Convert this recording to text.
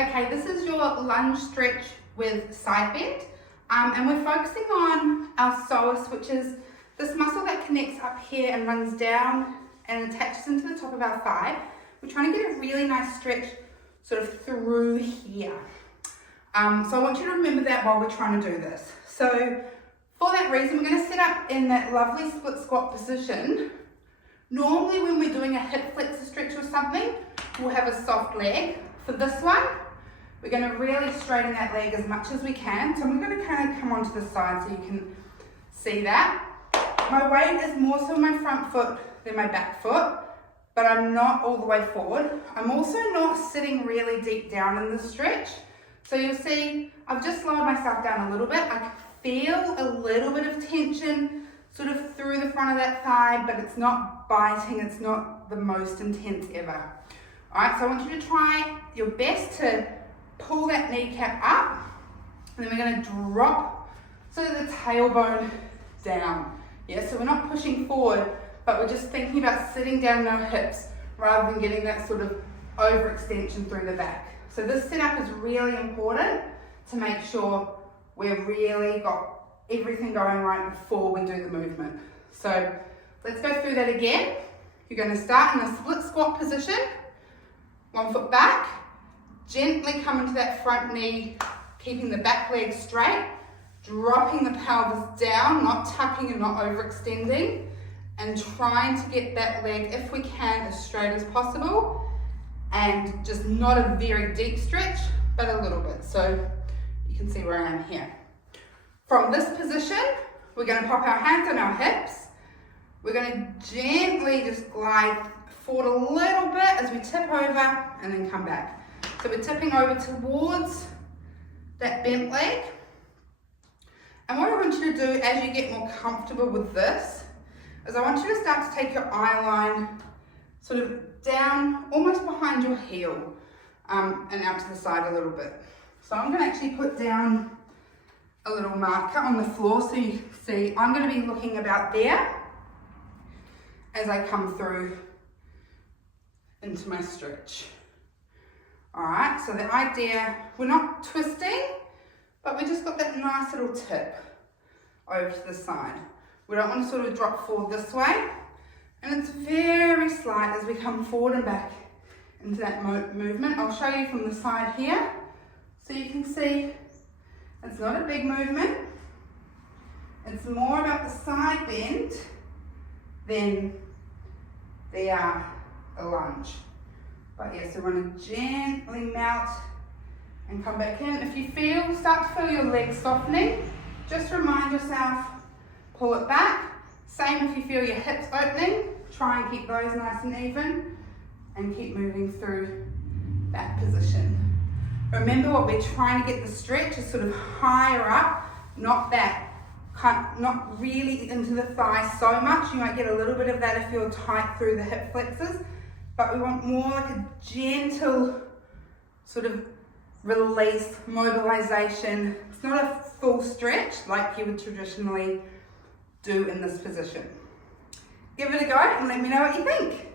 Okay, this is your lunge stretch with side bend, and we're focusing on our psoas, which is this muscle that connects up here and runs down and attaches into the top of our thigh. We're trying to get a really nice stretch sort of through here. So I want you to remember that while we're trying to do this. So for that reason, we're going to sit up in that lovely split squat position. Normally when we're doing a hip flexor stretch or something, we'll have a soft leg. For this one, we're going to really straighten that leg as much as we can. So I'm going to kind of come onto the side so you can see that. My weight is more so my front foot than my back foot, but I'm not all the way forward. I'm also not sitting really deep down in the stretch. So you'll see I've just slowed myself down a little bit. I can feel a little bit of tension sort of through the front of that thigh, but it's not biting, it's not the most intense ever. All right, so I want you to try your best to pull that kneecap up, and then we're going to drop so that the tailbone down. Yeah, so we're not pushing forward, but we're just thinking about sitting down in our hips rather than getting that sort of overextension through the back. So this setup is really important to make sure we've really got everything going right before we do the movement. So let's go through that again. You're going to start in a split squat position, 1 foot back, gently come into that front knee, keeping the back leg straight, dropping the pelvis down, not tucking and not overextending, and trying to get that leg, if we can, as straight as possible, and just not a very deep stretch, but a little bit. So you can see where I am here. From this position, we're going to pop our hands on our hips. We're going to gently just glide forward a little bit as we tip over and then come back. So we're tipping over towards that bent leg. And what I want you to do as you get more comfortable with this is I want you to start to take your eye line sort of down almost behind your heel and out to the side a little bit. So I'm going to actually put down a little marker on the floor so you can see I'm going to be looking about there as I come through into my stretch. Alright, so the idea, we're not twisting, but we just got that nice little tip over to the side. We don't want to sort of drop forward this way, and it's very slight as we come forward and back into that movement. I'll show you from the side here so you can see it's not a big movement. It's more about the side bend than the lunge. But yeah, so we're going to gently melt and come back in. If you start to feel your legs softening, just remind yourself, pull it back. Same if you feel your hips opening, try and keep those nice and even and keep moving through that position. Remember, what we're trying to get the stretch is sort of higher up, not really into the thigh so much. You might get a little bit of that if you're tight through the hip flexors, but we want more like a gentle sort of release, mobilization. It's not a full stretch like you would traditionally do in this position. Give it a go and let me know what you think.